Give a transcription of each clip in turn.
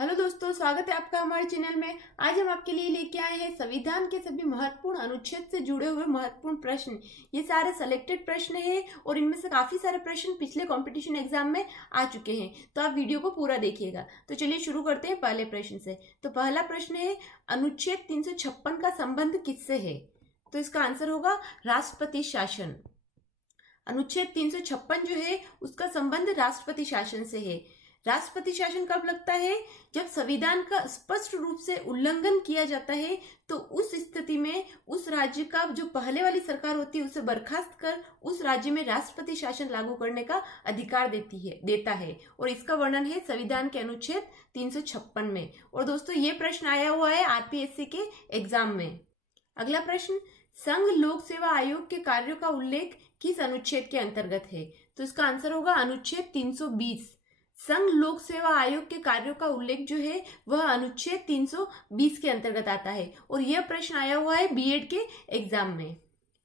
Hello दोस्तों, स्वागत है आपका हमारे चैनल में। आज हम आपके लिए लेके आए हैं संविधान के सभी महत्वपूर्ण अनुच्छेद से जुड़े हुए महत्वपूर्ण प्रश्न। ये सारे सिलेक्टेड प्रश्न हैं और इनमें से काफी सारे प्रश्न पिछले कंपटीशन एग्जाम में आ चुके हैं, तो आप वीडियो को पूरा देखिएगा। तो चलिए शुरू करते हैं पहले प्रश्न से। तो पहला प्रश्न है, अनुच्छेद 356 का संबंध किससे है? तो इसका आंसर होगा राष्ट्रपति शासन। अनुच्छेद 356 जो है उसका संबंध राष्ट्रपति शासन से है। राष्ट्रपति शासन कब लगता है? जब संविधान का स्पष्ट रूप से उल्लंघन किया जाता है, तो उस स्थिति में उस राज्य का जो पहले वाली सरकार होती है उसे बर्खास्त कर उस राज्य में राष्ट्रपति शासन लागू करने का अधिकार देता है। और इसका वर्णन है संविधान के अनुच्छेद 356 में। और दोस्तों, ये प्रश्न आया हुआ है आरपीएससी के एग्जाम में। अगला प्रश्न, संघ लोक सेवा आयोग के कार्यों का उल्लेख किस अनुच्छेद के अंतर्गत है? तो इसका आंसर होगा अनुच्छेद 320। संघ लोक सेवा आयोग के कार्यों का उल्लेख जो है वह अनुच्छेद 320 के अंतर्गत आता है। और यह प्रश्न आया हुआ है बीएड के एग्जाम में।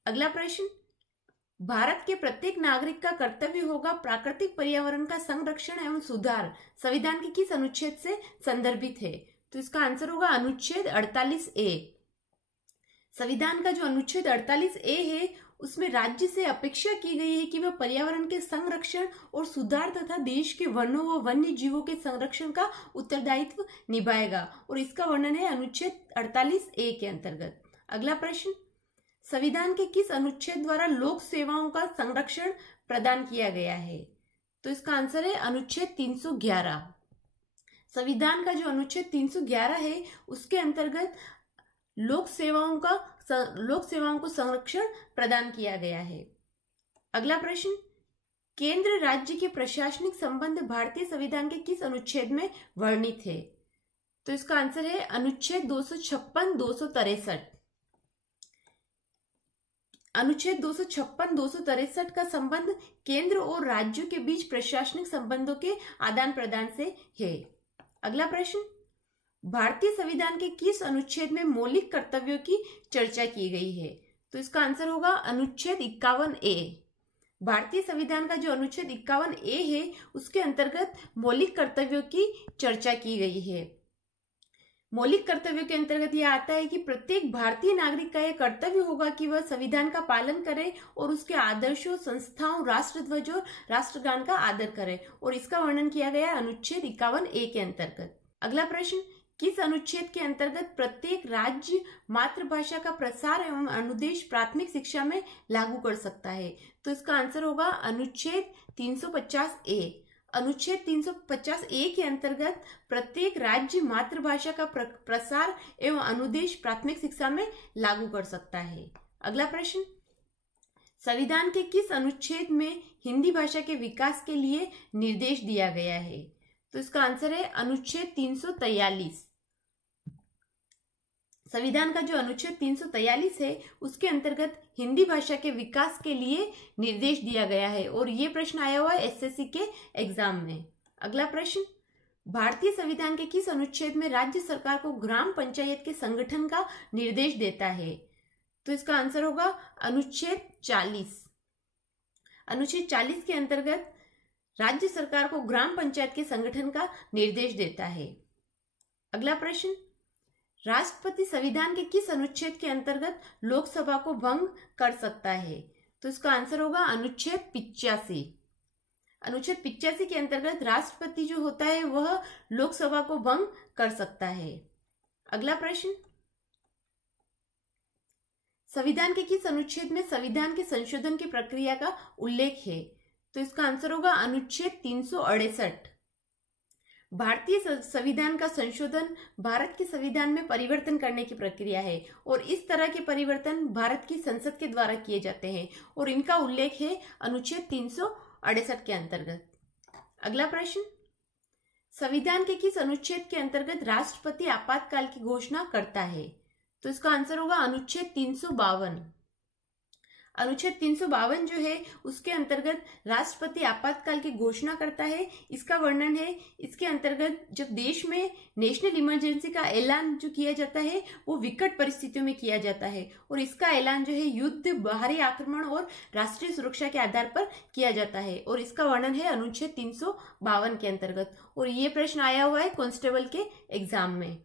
अगला प्रश्न, भारत के प्रत्येक नागरिक का कर्तव्य होगा प्राकृतिक पर्यावरण का संरक्षण एवं सुधार, संविधान के किस अनुच्छेद से संदर्भित है? तो इसका आंसर होगा अनुच्छेद 48A। संविधान का जो अनुच्छेद 48A है उसमें राज्य से अपेक्षा की गई है कि वह पर्यावरण के संरक्षण और सुधार तथा देश के वनों व वन्य जीवों के संरक्षण का उत्तरदायित्व निभाएगा। और इसका वर्णन है अनुच्छेद 48A के अंतर्गत। अगला प्रश्न, संविधान के किस अनुच्छेद द्वारा लोक सेवाओं का संरक्षण प्रदान किया गया है? तो इसका आंसर है अनुच्छेद 311। संविधान का जो अनुच्छेद 311 है उसके अंतर्गत लोक सेवाओं को संरक्षण प्रदान किया गया है। अगला प्रश्न, केंद्र राज्य के प्रशासनिक संबंध भारतीय संविधान के किस अनुच्छेद में वर्णित है? तो इसका आंसर है अनुच्छेद 256, 263। अनुच्छेद 256, 263 का संबंध केंद्र और राज्यों के बीच प्रशासनिक संबंधों के आदान प्रदान से है। अगला प्रश्न, भारतीय संविधान के किस अनुच्छेद में मौलिक कर्तव्यों की चर्चा की गई है? तो इसका आंसर होगा अनुच्छेद 51A। भारतीय संविधान का जो अनुच्छेद 51A है उसके अंतर्गत मौलिक कर्तव्यों की चर्चा की गई है। मौलिक कर्तव्यों के अंतर्गत यह आता है कि प्रत्येक भारतीय नागरिक का यह कर्तव्य होगा कि वह संविधान का पालन करे और उसके आदर्शों, संस्थाओं, राष्ट्रध्वज और राष्ट्रगान का आदर करे। और इसका वर्णन किया गया है अनुच्छेद 51A के अंतर्गत। अगला प्रश्न, किस अनुच्छेद के अंतर्गत प्रत्येक राज्य मातृभाषा का प्रसार एवं अनुदेश प्राथमिक शिक्षा में लागू कर सकता है? तो इसका आंसर होगा अनुच्छेद 350A। अनुच्छेद 350A के अंतर्गत प्रत्येक राज्य मातृभाषा का प्रसार एवं अनुदेश प्राथमिक शिक्षा में लागू कर सकता है। अगला प्रश्न, संविधान के किस अनुच्छेद में हिंदी भाषा के विकास के लिए निर्देश दिया गया है? तो इसका आंसर है अनुच्छेद 343। संविधान का जो अनुच्छेद 343 है उसके अंतर्गत हिंदी भाषा के विकास के लिए निर्देश दिया गया है। और ये प्रश्न आया हुआ है एसएससी के एग्जाम में। अगला प्रश्न, भारतीय संविधान के किस अनुच्छेद में राज्य सरकार को ग्राम पंचायत के संगठन का निर्देश देता है? तो इसका आंसर होगा अनुच्छेद 40। अनुच्छेद 40 के अंतर्गत राज्य सरकार को ग्राम पंचायत के संगठन का निर्देश देता है। अगला प्रश्न, राष्ट्रपति संविधान के किस अनुच्छेद के अंतर्गत लोकसभा को भंग कर सकता है? तो इसका आंसर होगा अनुच्छेद 85। अनुच्छेद 85 के अंतर्गत राष्ट्रपति जो होता है वह लोकसभा को भंग कर सकता है। अगला प्रश्न, संविधान के किस अनुच्छेद में संविधान के संशोधन की प्रक्रिया का उल्लेख है? तो इसका आंसर होगा अनुच्छेद 368। भारतीय संविधान का संशोधन भारत के संविधान में परिवर्तन करने की प्रक्रिया है और इस तरह के परिवर्तन भारत की संसद के द्वारा किए जाते हैं और इनका उल्लेख है अनुच्छेद 368 के अंतर्गत। अगला प्रश्न, संविधान के किस अनुच्छेद के अंतर्गत राष्ट्रपति आपातकाल की घोषणा करता है? तो इसका आंसर होगा अनुच्छेद 352। अनुच्छेद 352 जो है उसके अंतर्गत राष्ट्रपति आपातकाल की घोषणा करता है। इसका वर्णन है, इसके अंतर्गत जब देश में नेशनल इमरजेंसी का ऐलान जो किया जाता है वो विकट परिस्थितियों में किया जाता है और इसका ऐलान जो है युद्ध, बाहरी आक्रमण और राष्ट्रीय सुरक्षा के आधार पर किया जाता है और इसका वर्णन है अनुच्छेद 352 के अंतर्गत। और ये प्रश्न आया हुआ है कांस्टेबल के एग्जाम में।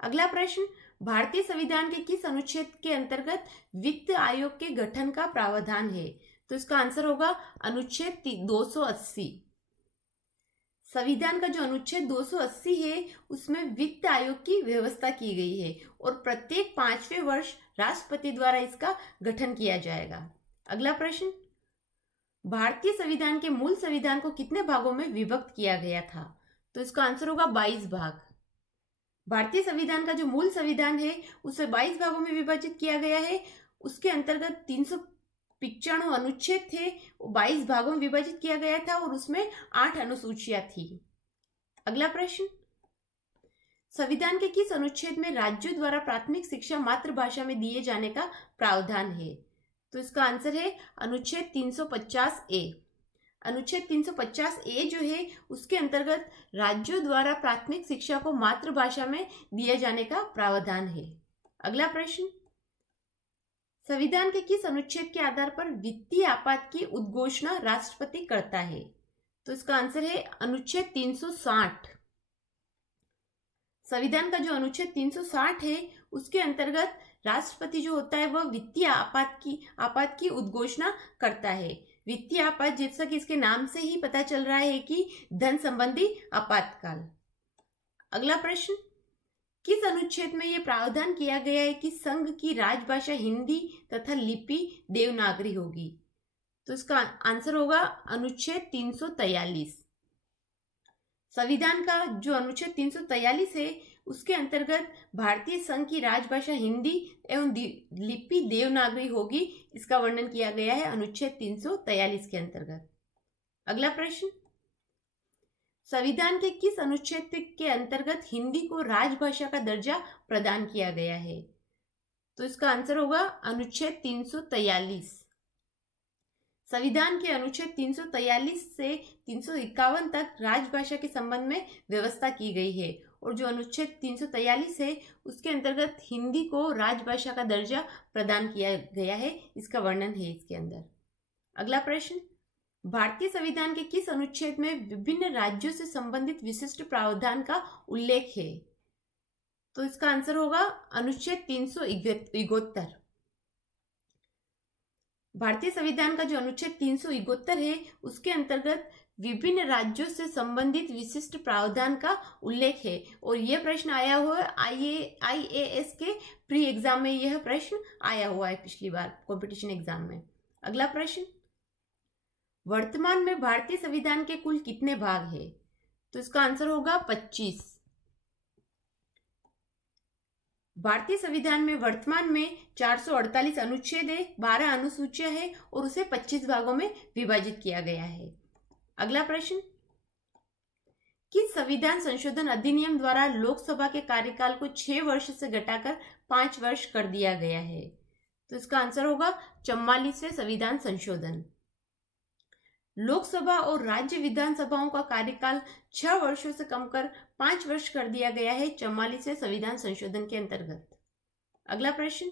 अगला प्रश्न, भारतीय संविधान के किस अनुच्छेद के अंतर्गत वित्त आयोग के गठन का प्रावधान है? तो इसका आंसर होगा अनुच्छेद 280। संविधान का जो अनुच्छेद 280 है उसमें वित्त आयोग की व्यवस्था की गई है और प्रत्येक 5वें वर्ष राष्ट्रपति द्वारा इसका गठन किया जाएगा। अगला प्रश्न, भारतीय संविधान के मूल संविधान को कितने भागों में विभक्त किया गया था? तो इसका आंसर होगा 22 भाग। भारतीय संविधान का जो मूल संविधान है उसे 22 भागों में विभाजित किया गया है। उसके अंतर्गत 395 अनुच्छेद थे, वो 22 भागों में विभाजित किया गया था और उसमें 8 अनुसूचियां थी। अगला प्रश्न, संविधान के किस अनुच्छेद में राज्यों द्वारा प्राथमिक शिक्षा मातृभाषा में दिए जाने का प्रावधान है? तो इसका आंसर है अनुच्छेद 350A। अनुच्छेद 350A जो है उसके अंतर्गत राज्यों द्वारा प्राथमिक शिक्षा को मातृभाषा में दिए जाने का प्रावधान है। अगला प्रश्न, संविधान के किस अनुच्छेद के आधार पर वित्तीय आपात की उद्घोषणा राष्ट्रपति करता है? तो इसका आंसर है अनुच्छेद 360। संविधान का जो अनुच्छेद 360 है उसके अंतर्गत राष्ट्रपति जो होता है वह वित्तीय आपात की उद्घोषणा करता है। वित्तीय आपात, जैसा कि इसके नाम से ही पता चल रहा है कि धन संबंधी आपातकाल। अगला प्रश्न, किस अनुच्छेद में यह प्रावधान किया गया है कि संघ की राजभाषा हिंदी तथा लिपि देवनागरी होगी? तो इसका आंसर होगा अनुच्छेद 343। संविधान का जो अनुच्छेद 343 है उसके अंतर्गत भारतीय संघ की राजभाषा हिंदी एवं लिपि देवनागरी होगी, इसका वर्णन किया गया है अनुच्छेद 343 के अंतर्गत। अगला प्रश्न, संविधान के किस अनुच्छेद के अंतर्गत हिंदी को राजभाषा का दर्जा प्रदान किया गया है? तो इसका आंसर होगा अनुच्छेद 343। संविधान के अनुच्छेद 343 से 351 तक राजभाषा के संबंध में व्यवस्था की गई है और जो अनुच्छेद 343 है उसके अंतर्गत हिंदी को राजभाषा का दर्जा प्रदान किया गया है, इसका वर्णन है इसके अंदर। अगला प्रश्न, भारतीय संविधान के किस अनुच्छेद में विभिन्न राज्यों से संबंधित विशिष्ट प्रावधान का उल्लेख है? तो इसका आंसर होगा अनुच्छेद 371। भारतीय संविधान का जो अनुच्छेद 371 है उसके अंतर्गत विभिन्न राज्यों से संबंधित विशिष्ट प्रावधान का उल्लेख है और यह प्रश्न आया हुआ है IAS के प्री एग्जाम में, यह प्रश्न आया हुआ है पिछली बार कंपटीशन एग्जाम में। अगला प्रश्न, वर्तमान में भारतीय संविधान के कुल कितने भाग है? तो इसका आंसर होगा 25। भारतीय संविधान में वर्तमान में 448 अनुच्छेद है, 12 अनुसूचियां है और उसे 25 भागों में विभाजित किया गया है। अगला प्रश्न, किस संविधान संशोधन अधिनियम द्वारा लोकसभा के कार्यकाल को 6 वर्ष से घटाकर 5 वर्ष कर दिया गया है? तो इसका आंसर होगा 44वें संविधान संशोधन। लोकसभा और राज्य विधानसभाओं का कार्यकाल 6 वर्षों से कम कर 5 वर्ष कर दिया गया है 44वें संविधान संशोधन के अंतर्गत। अगला प्रश्न,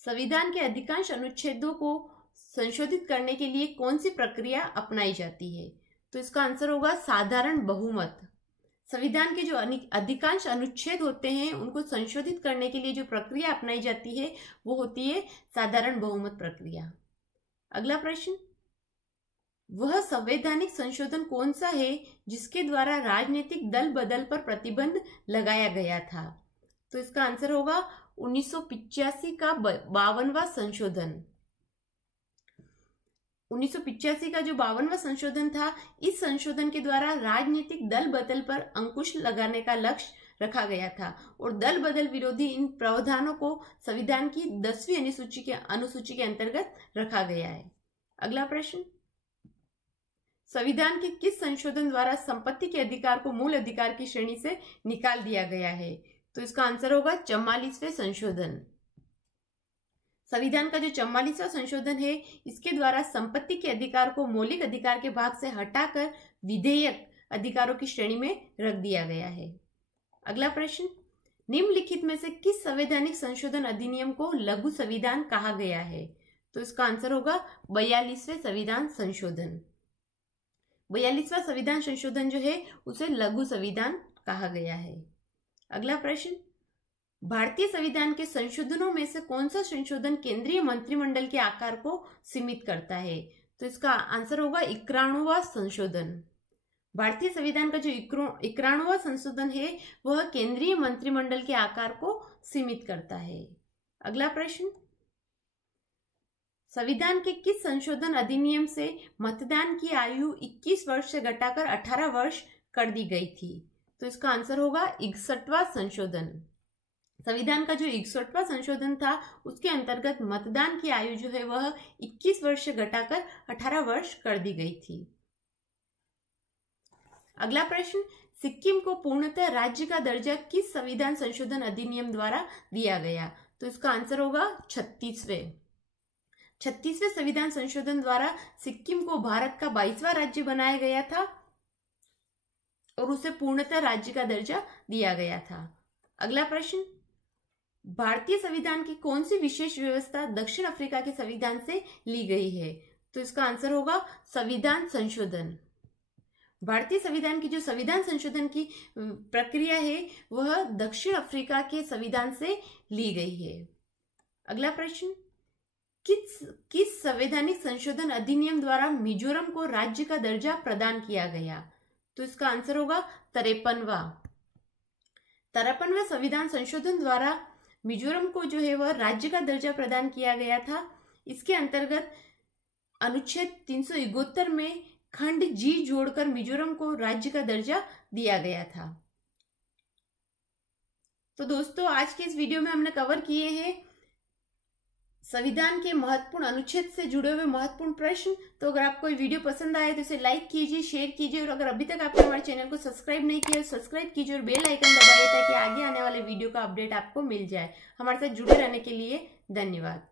संविधान के अधिकांश अनुच्छेदों को संशोधित करने के लिए कौन सी प्रक्रिया अपनाई जाती है? तो इसका आंसर होगा साधारण बहुमत। संविधान के जो अधिकांश अनुच्छेद होते हैं उनको संशोधित करने के लिए जो प्रक्रिया अपनाई जाती है वो होती है साधारण बहुमत प्रक्रिया। अगला प्रश्न, वह संवैधानिक संशोधन कौन सा है जिसके द्वारा राजनीतिक दल बदल पर प्रतिबंध लगाया गया था? तो इसका आंसर होगा 1985 का 52वां संशोधन। 1985 का जो 52वां संशोधन था, इस संशोधन के द्वारा राजनीतिक दल बदल पर अंकुश लगाने का लक्ष्य रखा गया था और दल बदल विरोधी इन प्रावधानों को संविधान की 10वीं अनुसूची के अंतर्गत रखा गया है। अगला प्रश्न, संविधान के किस संशोधन द्वारा संपत्ति के अधिकार को मूल अधिकार की श्रेणी से निकाल दिया गया है? तो इसका आंसर होगा 44वें संशोधन। संविधान का जो 44वां संशोधन है, इसके द्वारा संपत्ति के अधिकार को मौलिक अधिकार के भाग से हटाकर विधेयक अधिकारों की श्रेणी में रख दिया गया है। अगला प्रश्न, निम्नलिखित में से किस संवैधानिक संशोधन अधिनियम को लघु संविधान कहा गया है? तो इसका आंसर होगा 42वें संविधान संशोधन। 42वां संविधान संशोधन जो है उसे लघु संविधान कहा गया है। अगला प्रश्न, भारतीय संविधान के संशोधनों में से कौन सा संशोधन केंद्रीय मंत्रिमंडल के आकार को सीमित करता है? तो इसका आंसर होगा 91वां संशोधन। भारतीय संविधान का जो 91वां संशोधन है वह केंद्रीय मंत्रिमंडल के आकार को सीमित करता है। अगला प्रश्न, संविधान के किस संशोधन अधिनियम से मतदान की आयु 21 वर्ष से घटाकर 18 वर्ष कर दी गई थी? तो इसका आंसर होगा 61वां संशोधन। संविधान का जो 61वां संशोधन था उसके अंतर्गत मतदान की आयु जो है वह 21 वर्ष से घटाकर 18 वर्ष कर दी गई थी। अगला प्रश्न, सिक्किम को पूर्णतः राज्य का दर्जा किस संविधान संशोधन अधिनियम द्वारा दिया गया? तो इसका आंसर होगा 36वें संविधान संशोधन द्वारा सिक्किम को भारत का 22वां राज्य बनाया गया था और उसे पूर्णतः राज्य का दर्जा दिया गया था। अगला प्रश्न, भारतीय संविधान की कौन सी विशेष व्यवस्था दक्षिण अफ्रीका के संविधान से ली गई है? तो इसका आंसर होगा संविधान संशोधन। भारतीय संविधान की जो संविधान संशोधन की प्रक्रिया है वह दक्षिण अफ्रीका के संविधान से ली गई है। अगला प्रश्न, किस संवैधानिक संशोधन अधिनियम द्वारा मिजोरम को राज्य का दर्जा प्रदान किया गया? तो इसका आंसर होगा 53वां संविधान संशोधन द्वारा मिजोरम को जो है वह राज्य का दर्जा प्रदान किया गया था। इसके अंतर्गत अनुच्छेद 371 में खंड जी जोड़कर मिजोरम को राज्य का दर्जा दिया गया था। तो दोस्तों, आज के इस वीडियो में हमने कवर किए हैं संविधान के महत्वपूर्ण अनुच्छेद से जुड़े हुए महत्वपूर्ण प्रश्न। तो अगर आपको ये वीडियो पसंद आए तो इसे लाइक कीजिए, शेयर कीजिए और अगर अभी तक आपने हमारे चैनल को सब्सक्राइब नहीं किया तो सब्सक्राइब कीजिए और बेल आइकन दबाइए ताकि आगे आने वाले वीडियो का अपडेट आपको मिल जाए। हमारे साथ जुड़े रहने के लिए धन्यवाद।